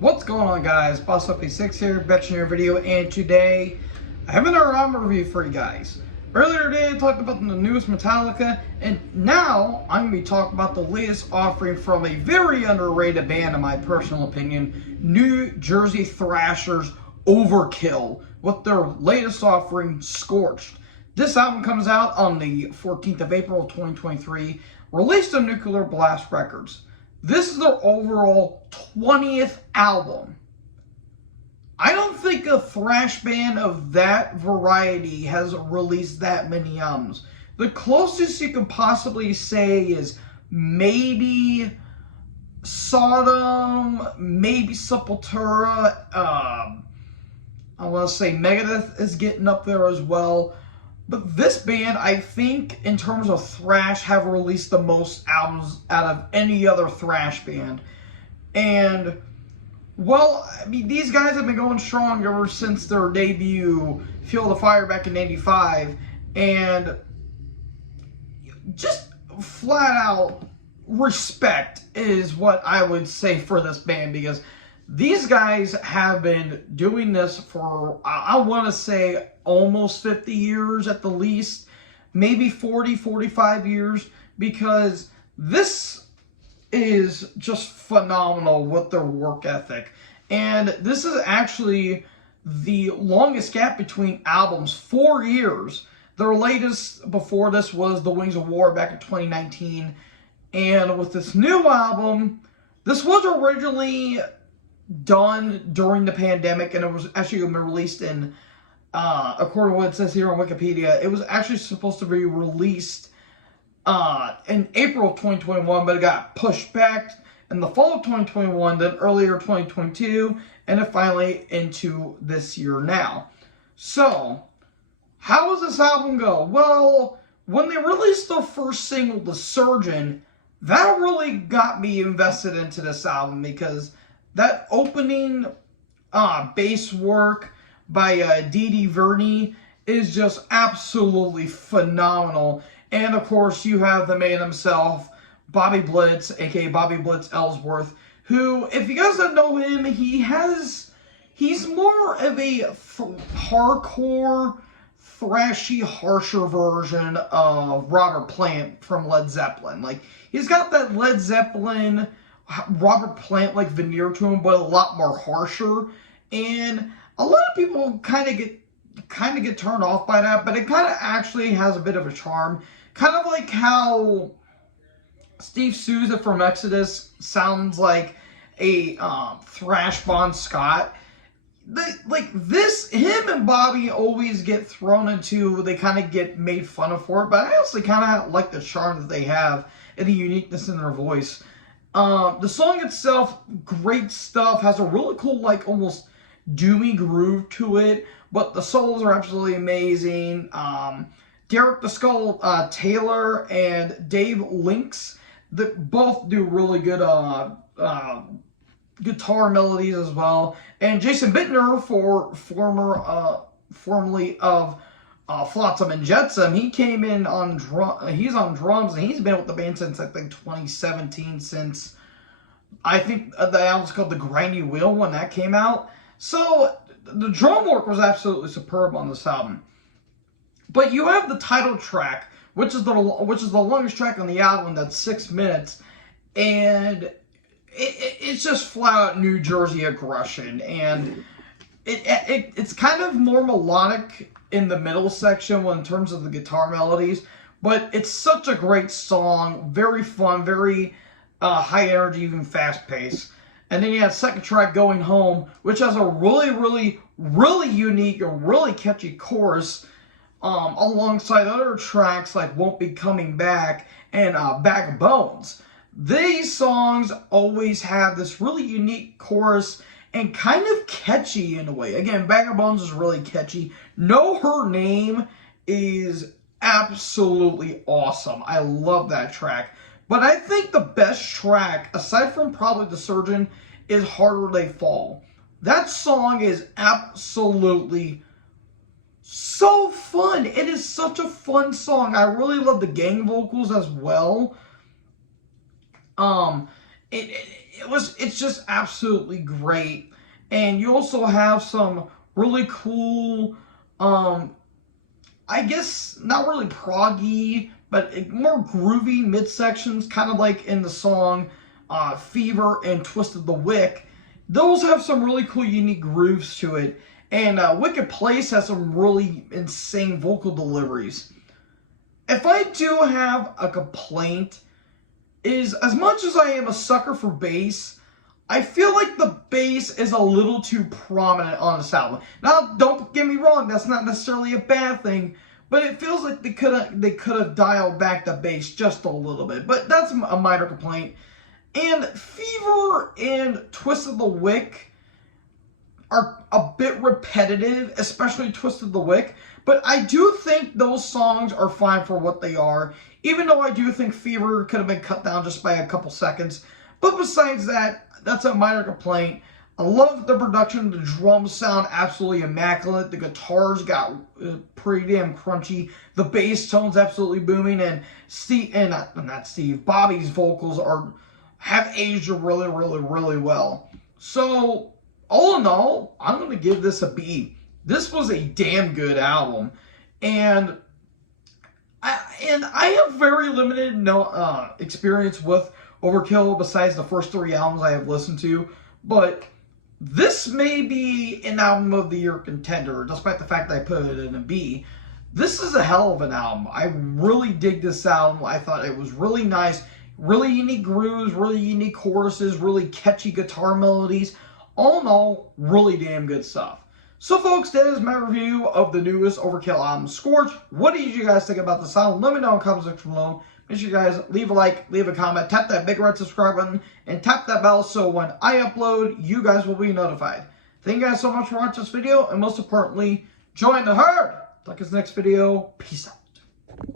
What's going on, guys? BossUp86 here, back in your video, and today I have another album review for you guys. Earlier today I talked about the newest Metallica, and now I'm going to be talking about the latest offering from a very underrated band in my personal opinion, New Jersey thrashers Overkill, with their latest offering, Scorched. This album comes out on the 14th of April of 2023, released on Nuclear Blast Records. This is their overall 20th album. I don't think a thrash band of that variety has released that many albums. The closest you can possibly say is maybe Sodom, maybe Sepultura. I want to say Megadeth is getting up there as well. But this band, I think, in terms of thrash, have released the most albums out of any other thrash band. And, well, I mean, these guys have been going strong ever since their debut, Fuel the Fire, back in '85. And just flat out respect is what I would say for this band, because these guys have been doing this for, I want to say, almost 50 years at the least, maybe 40, 45 years, because this is just phenomenal with their work ethic. And this is actually the longest gap between albums, 4 years. Their latest before this was The Wings of War back in 2019. And with this new album, this was originally done during the pandemic, and it was actually going to be released in, according to what it says here on Wikipedia, it was actually supposed to be released in April of 2021, but it got pushed back in the fall of 2021, then earlier 2022, and then finally into this year now. So, how does this album go? Well, when they released their first single, The Surgeon, that really got me invested into this album, because that opening bass work by Didi Verni is just absolutely phenomenal. And of course, you have the man himself, Bobby Blitz, aka Bobby Blitz Ellsworth, who, if you guys don't know him, he's more of a hardcore, thrashy, harsher version of Robert Plant from Led Zeppelin. Like, he's got that Led Zeppelin, Robert Plant-like veneer to him, but a lot more harsher. And a lot of people kind of get turned off by that, but it kind of actually has a bit of a charm. Kind of like how Steve Souza from Exodus sounds like a thrash Bon Scott. Like this, him and Bobby always get thrown into, they kind of get made fun of for it, but I honestly kind of like the charm that they have and the uniqueness in their voice. The song itself, great stuff, has a really cool, like, almost doomy groove to it, but the solos are absolutely amazing. Derek the Skull Taylor and Dave Links, that both do really good guitar melodies as well. And Jason Bittner, formerly of Flotsam and Jetsam, he came in on he's on drums, and he's been with the band since, I think, 2017, since I think the album's called The Grindy Wheel when that came out. So the drum work was absolutely superb on this album. But you have the title track, which is the longest track on the album, that's 6 minutes, and it's just flat out New Jersey aggression, and it's kind of more melodic in the middle section in terms of the guitar melodies, but it's such a great song, very fun, very high energy, even fast pace. And then you have second track, Going Home, which has a really, really, really unique and really catchy chorus, alongside other tracks like Won't Be Coming Back and Bag of Bones. These songs always have this really unique chorus and kind of catchy in a way. Again, Bag of Bones is really catchy. Know Her Name is absolutely awesome. I love that track. But I think the best track, aside from probably The Surgeon, is Harder They Fall. That song is absolutely so fun. It is such a fun song. I really love the gang vocals as well. it's just absolutely great. And you also have some really cool, I guess not really proggy, but more groovy midsections, kind of like in the song Fever and Twisted the Wick. Those have some really cool, unique grooves to it. And Wicked Place has some really insane vocal deliveries. If I do have a complaint, is as much as I am a sucker for bass, I feel like the bass is a little too prominent on this album. Now, don't get me wrong, that's not necessarily a bad thing, but it feels like they could have dialed back the bass just a little bit. But that's a minor complaint. And Fever and Twisted the Wick are a bit repetitive, especially Twisted the Wick. But I do think those songs are fine for what they are, even though I do think Fever could have been cut down just by a couple seconds. But besides that, that's a minor complaint. I love the production. The drums sound absolutely immaculate. The guitars got pretty damn crunchy. The bass tone's absolutely booming. And Bobby's vocals have aged really, really, really well. So, all in all, I'm going to give this a B. This was a damn good album. And I have very limited experience with Overkill besides the first 3 albums I have listened to. But this may be an album of the year contender, despite the fact that I put it in a B. This is a hell of an album. I really dig this album. I thought it was really nice. Really unique grooves, really unique choruses, really catchy guitar melodies. All in all, really damn good stuff. So folks, that is my review of the newest Overkill album, Scorched. What did you guys think about this album? Let me know in the comment section below. Make sure you guys leave a like, leave a comment, tap that big red subscribe button, and tap that bell so when I upload, you guys will be notified. Thank you guys so much for watching this video, and most importantly, join the herd. Talk to you next video. Peace out.